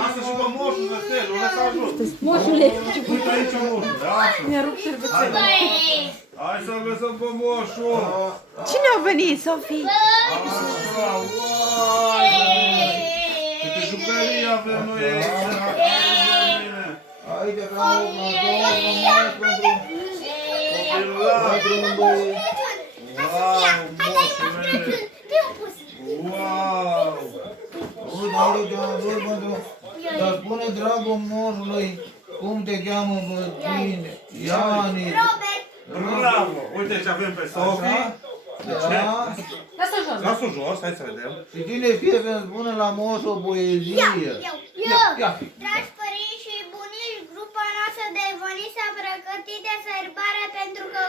Lasă și pe moșul să stea, nu lăsa jos. Moșule. Uite aici moșul, da? Mi-a rupt șervețelul. Hai să lăsăm pe moșul. Cine a venit, Sofie? Așa, uai! Câte jucării avem noi aici. Aici avem o frumos pentru un băieț. Wow! Uite, aici avem pentru... Dar spune, dragul moșului, cum te cheamă pe tine? Iani. Bravo! Uite ce avem pe Sofie. Da? Lasă-o jos. Lasă-o jos, hai să vedem. Și cine știe să-mi spună la moș o poezie? Ia. Dragi părinți și bunici, grupa noastră de văniți s-a pregătit de sărbare pentru că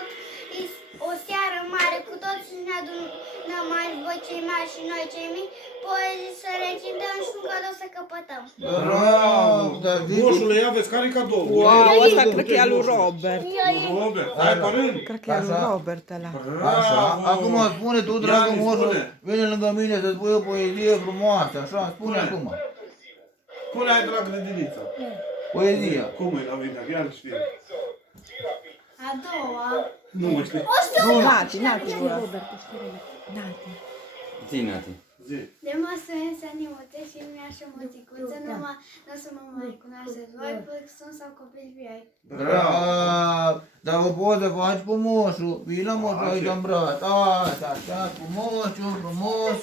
e o seară mare. Cu toți ne adunăm aici, voi cei mari și noi cei mici, poezii să recităm și un cadou să căpătăm. Bravo! Dar Moșule, ia vezi, care-i cadou? Wow, ăsta cred că e al lui Robert. Robert, hai părând. Cred că e al lui Robert ăla. Așa, acum spune tu, dragul moșul, vine lângă mine să spui o poezie frumoasă, așa, spune acum. Pune ai drag grădinița. Poezia. Cum e la mine? Iar știe. A doua. Nu mă știu. Nati, Nati, Robert, Nati. Zi, Nati. Zi. De mă să nimuțe și mi-așa măticuță, numai nu o să mă mai cunoașteți voi, că sunt sau copii viai. Bravo! Dar o poți să faci cu moșul, vii la moșul aici în braț, așa, așa, cu moșul, frumos.